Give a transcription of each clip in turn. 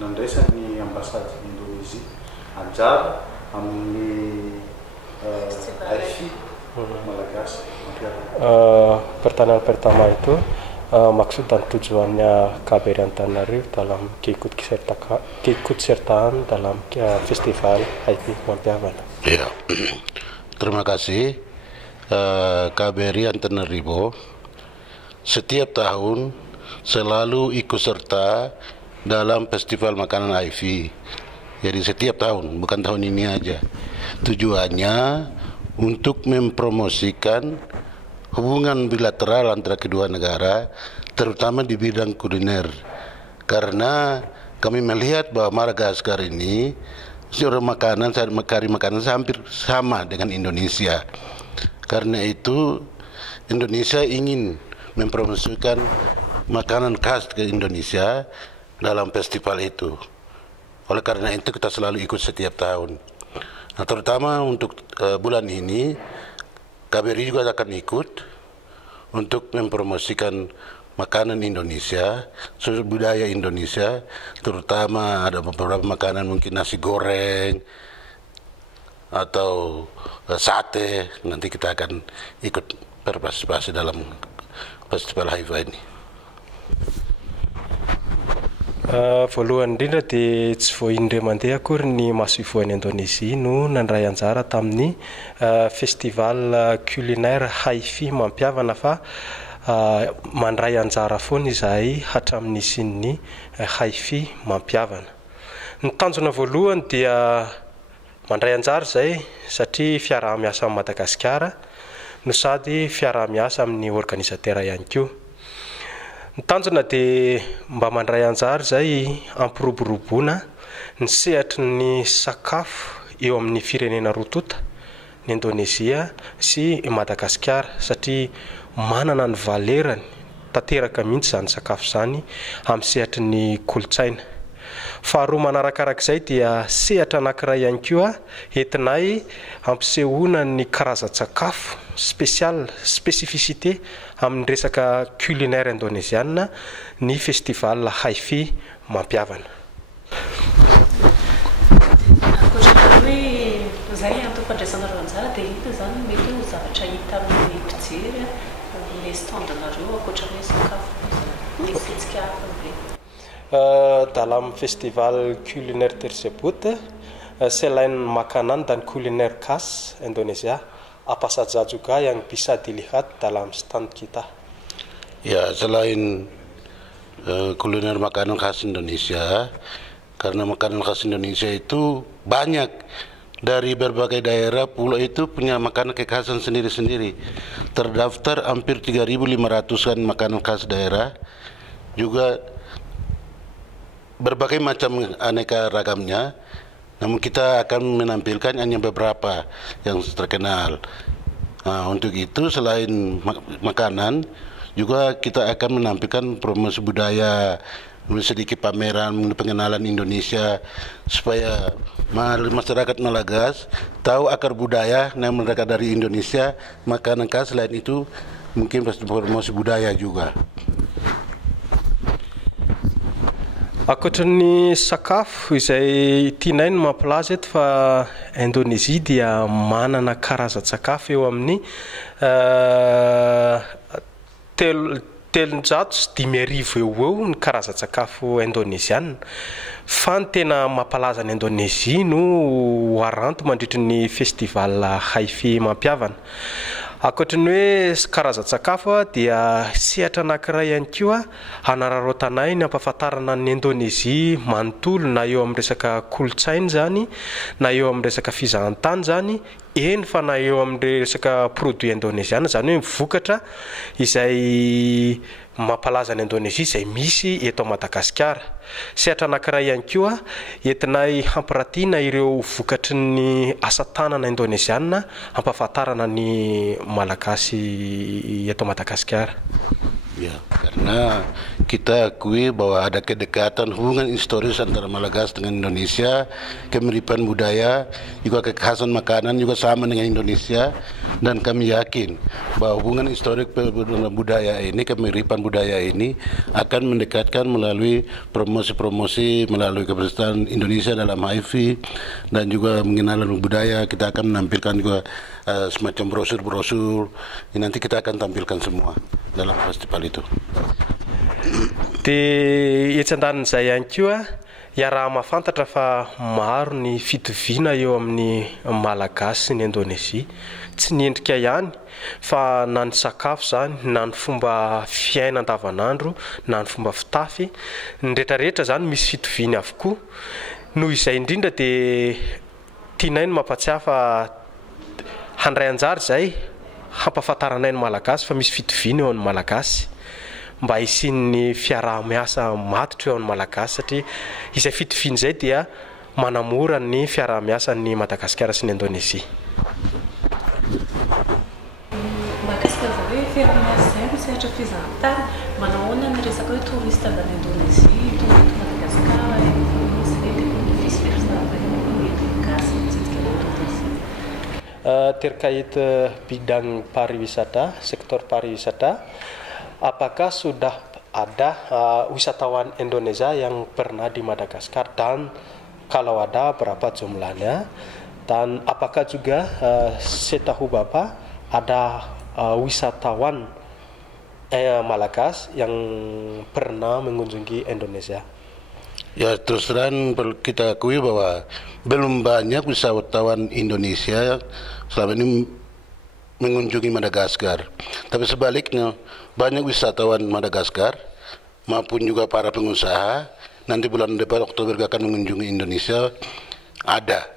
nandraisan'ny ambassady Indonésia anjara amin'ny AFI Malagasy mampiavaka. Pertanyaan pertama itu maksud dan tujuannya KBRI Antananarivo dalam keikutsertaan dalam festival AFI Mampiavana. Ya, terima kasih. KBRI Antananarivo setiap tahun selalu ikut serta dalam festival makanan AFI. Jadi setiap tahun, bukan tahun ini aja. Tujuannya untuk mempromosikan hubungan bilateral antara kedua negara, terutama di bidang kuliner. Karena kami melihat bahwa Madagaskar ini secara makanan hampir sama dengan Indonesia. Karena itu Indonesia ingin mempromosikan makanan khas ke Indonesia dalam festival itu. Oleh karena itu kita selalu ikut setiap tahun. Nah, terutama untuk bulan ini KBRI juga akan ikut untuk mempromosikan makanan Indonesia, budaya Indonesia, terutama ada beberapa makanan mungkin nasi goreng atau sate. Nanti kita akan ikut berpartisipasi dalam festival HIV ini. Voalohany indrindra dia tsy voaindray mandeha akory ny masoivoan'ny Indonésia no nandray anjara tamin'ny festival culinaire AFI Mampiavana fa mandray anjara foana izahay hatramin'ny isin'ny AFI Mampiavana. Ny tanjona voalohany dia mandray anjara izay satria fiaraha-miasa amin'ny Madagasikara no sady fiaraha-miasa amin'ny organisatera ihany koa. Ny tanjona dia mba mandray anjara izay ampiroboroboana ny sehatry ny sakafo eo amin'ny firenena rotota ny Indonésia sy Madagasikara satria manana ny valerany tanteraka mihitsy izany sakafo izany amin'ny sehatry ny kolotsaina. Faharoa manarakarak'izay dia sehatra anankiray ihany koa entinay ampisehoana ny karazan-tsakafo spécificité amin'ny resaka culinaire indonésiana ny festival AFI Mampiavana. Zay antofandraisanareo anjara dia hita zany mety ho zavatra hita amin'ny mpijery amin'ny standnareo ankoatran'ny sakafo misy fitsika hafa be. Dalam festival kuliner tersebut selain makanan dan kuliner khas Indonesia, apa saja juga yang bisa dilihat dalam stand kita? Ya, selain kuliner makanan khas Indonesia, karena makanan khas Indonesia itu banyak dari berbagai daerah pulau itu punya makanan kekhasan sendiri-sendiri. Terdaftar hampir 3.500-an makanan khas daerah, juga berbagai macam aneka ragamnya. Namun kita akan menampilkan hanya beberapa yang terkenal. Nah, untuk itu selain makanan, juga kita akan menampilkan promosi budaya, sedikit pameran pengenalan Indonesia supaya masyarakat Malagas tahu akar budaya yang mereka dari Indonesia, makanan khas. Selain itu mungkin promosi budaya juga. Ankoatran'ny sakafo izay tianay no mampilaza eto fa Indonésia dia manana karazan-tsakafo eo amin'ny 350 eo ny karazan-tsakafo indonésiana. Fa ny tena mampalaza ny Indonésia no Waranto mandritra ny festival AFI Mampiavana. Ankoatran'ny hoe karazan-tsakafo dia sehatra anankiray ihany koa hanararotanay ny ampahafantarana ny Indonésia manontolo, na eo amin'ny resaka kolotsaina zany, na eo amin'ny resaka fizahantany zany, eny fa na eo amin'ny resaka produit indonésiana, zany hoe vokatra izay mampalaza ny Indonésia izay misy eto Madagasikara. Sehatra anankiray ihany koa entinay hampiratiana ireo vokatry ny asa tanana indonésiana, ampahafantarana ny malagasy eto Madagasikara. Ya, karena kita akui bahwa ada kedekatan hubungan historis antara Malagasy dengan Indonesia, kemiripan budaya, juga kekhasan makanan juga sama dengan Indonesia, dan kami yakin bahwa hubungan historik budaya ini, kemiripan budaya ini akan mendekatkan melalui promosi-promosi, melalui kebersamaan Indonesia dalam HIV dan juga mengenal budaya. Kita akan menampilkan juga semacam brosur-brosur. Nanti kita akan tampilkan semua dalam festival itu. Dia itsandan'izay ihany koa ia raha mahafantatra fa maro ny fitoviana eo amin'ny Malagasy sy ny Indonesia, tsy ny endrika ihany fa na ny sakafo zany, na ny fomba fiaina andavanandro, na ny fomba fitafy, ny rehetrarehetra zany misy fitoviany avokoa. Noho izay indrindra dia tianay ny mampatsiahy fa handray anjara zay hampafantaranay ny Malagasy fa misy fitoviana eo amin'ny Malagasy, mba hisian'ny fiaraha-miasa matotra eo amin'ny Malagasy, satria izay fitoviana izay dia manamora ny fiaraha-miasan'ny Madagasikara sy ny Indonesia. Mahakasika izao hoe fiaraha-miasa izay no sehatra fizahantany, manao ahoana ny resaka hoe torista avy any Indonesia, torista Madagasikara, misy mety vice versa mety gasy mitsidika ny Indonesia. Terkait bidang pariwisata, sektor pariwisata, apakah sudah ada wisatawan Indonesia yang pernah di Madagaskar, dan kalau ada berapa jumlahnya, dan apakah juga setahu Bapak ada wisatawan Malagasy yang pernah mengunjungi Indonesia? Ya, terus terang kita akui bahwa belum banyak wisatawan Indonesia selama ini mengunjungi Madagaskar. Tapi sebaliknya, banyak wisatawan Madagaskar maupun juga para pengusaha nanti bulan depan Oktober akan mengunjungi Indonesia ada.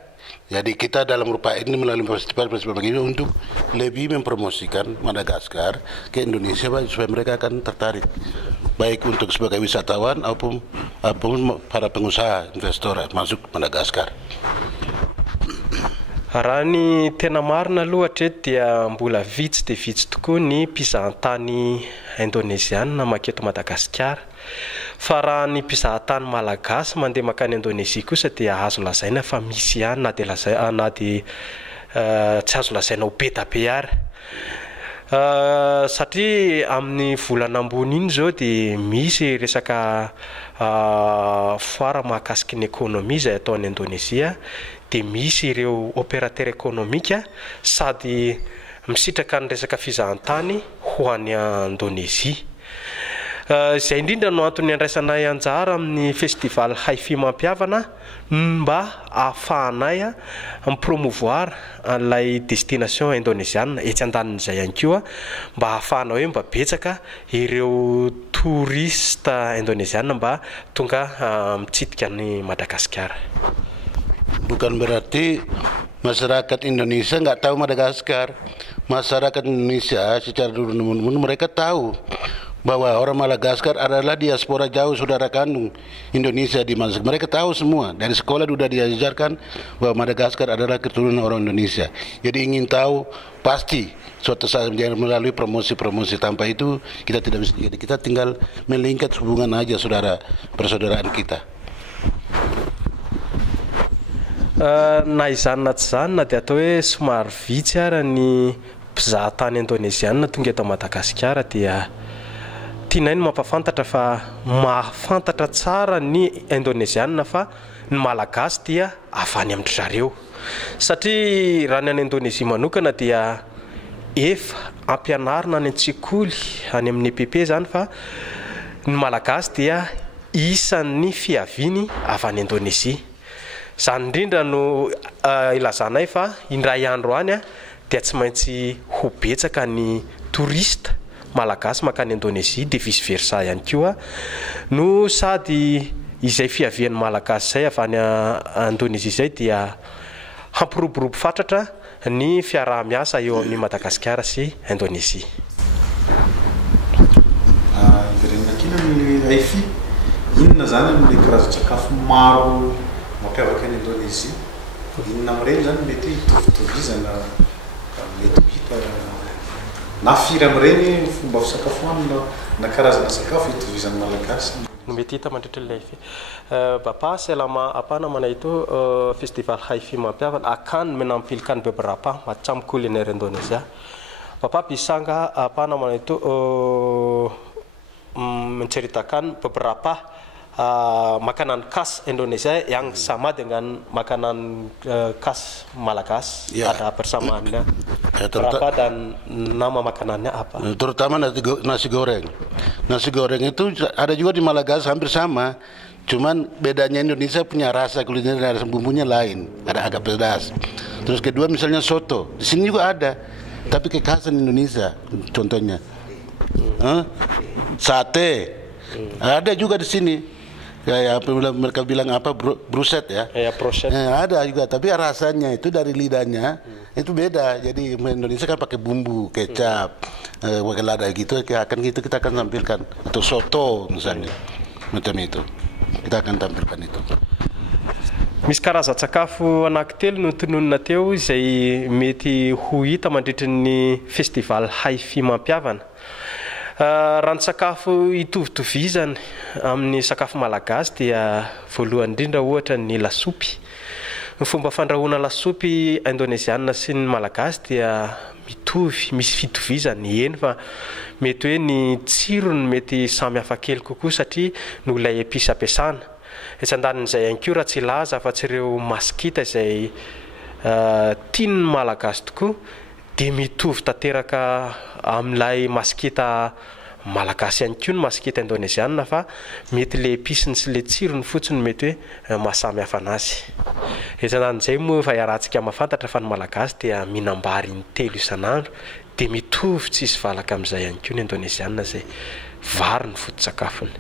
Jadi kita dalam rupa ini melalui festival begini untuk lebih mempromosikan Madagaskar ke Indonesia supaya mereka akan tertarik, baik untuk sebagai wisatawan maupun para pengusaha investor masuk Madagaskar. Raha ny tena marina aloha hatreto dia mbola vitsy dia vitsy tokoa ny mpizahantany Indonesiana maketo Madagasikara, fa raha ny mpizahantany Malagasy mandeha makany Indonesia kosa dia azo lazaina fa misy ihany, na dia tsy azo lazaina ho be da be ary, satria amin'ny volana ambony iny zao dia misy resaka foara mahakasiky ny ekonomia izay ataon'ny Indonesia, dia misy ireo opérateur économique sady misitraka ny resaka fizahantany ho any Indonesia. Izay indrindra no antony andraisanay anjara amin'ny festival HIV mampiavana, mba ahafahanay mipromouvoir ilay destination indonesiana etsy andanin'izay ihany koa, mba ahafahana hoe mba betsaka ireo tourista indonesiana mba tonga mitsidika ny Madagasikara. Bukan berarti masyarakat Indonesia nggak tahu Madagaskar. Masyarakat Indonesia secara umum mereka tahu bahwa orang Madagaskar adalah diaspora jauh saudara kandung Indonesia di Madagaskar. Mereka tahu semua, dari sekolah sudah diajarkan bahwa Madagaskar adalah keturunan orang Indonesia. Jadi ingin tahu pasti suatu saat melalui promosi-promosi. Tanpa itu kita tidak bisa. Jadi kita tinggal melingkat hubungan aja saudara persaudaraan kita. Na izany na tsy izany, na dia atao hoe somary vitsy ara ny mpizahatany Indonesiana tonga eto Madagasikara, dia tianay ny mampafantatra fa mahafantatra tsara ny Indonesiana fa ny Malagasy dia avy any amin'ny zareo, satria raha ny any Indonesia manokana dia efa ampianarina any an-tsekoly any amin'ny EPP zany fa ny Malagasy dia isan'ny fiaviany avy any Indonesia. Izany indrindra no ilazanay fa indray andro any dia tsy maintsy ho betsaka ny tourista Malagasy makany Indonesia, dia vice versa ihany koa, no sady izay fiavian'ny Malagasy izay avy any Indonesia izay dia hampiroborobo fatratra ny fiaraha-miasa eo amin'ny Madagasikara sy Indonesia. Iverenana kina ny HIV, inona zany amin'ny karazan-tsakafo maro mampiavaka any Indonesia? Inona amin'ireny zany mety hitovitovizana mety hita na firy am'regny fomba fisakafoanina na karazana sakafo itovizan'ny malagasy no mety hita mandritra ilay fe bapa selama apa namana ito festival haifi mampiavana akan menampilkan beberapa macam kuliner Indonesia bapa pisangka apa namanya itu menceritakan beberapa makanan khas Indonesia yang sama dengan makanan khas Malagas. Ya. Ada persamaannya berapa dan nama makanannya apa? Terutama nasi goreng. Nasi goreng itu ada juga di Malagas hampir sama. Cuman bedanya Indonesia punya rasa kuliner dan rasa bumbunya lain. Ada agak pedas. Terus kedua misalnya soto. Di sini juga ada. Tapi kekhasan Indonesia contohnya. Sate. Ada juga di sini. Ya, mereka bilang apa bruset ya? Ya bruset. Ada juga, tapi rasanya itu dari lidahnya itu beda. Jadi Indonesia kan pakai bumbu, kecap, pakai lada gitu. Kita akan tampilkan atau soto misalnya, macam itu. Kita akan tampilkan itu. Misy karazan-tsakafo anankitelo no tononona teo izay mety ho hita mandritra ny festival haifi mampiavana. Ranon-tsakafo itovitovizany amin'ny sakafo malagasy dia voalohany indrindra ohatra ny lasopy. Ny fomba fandrahoana lasopy indonésiana sy ny malagasy dia mitovy, misy fitovizany eny fa mety hoe ny tsirony mety samy hafa kely kokoa satria no ilay épice ampiasana. Etsan-danin'izay ihany koa raha tsy laza fa tsy ireo masikita izay tian'ny malagasy tokoa dia mitovy tanteraka amin'ilay masikita malagasy ihany koa ny masikita indonésiana fa mety le épice sy le tsirony fotsiny mety hoe mahasamy hafa anazy. Etsan-danin'izay moa fa iarahantsika mahafantatra fa ny malagasy dia mihinam-bary intelo isan'andro dia mitovy tsisy valaka amin'izay ihany koa ny indonésiana izay vary ny foto-tsakafony.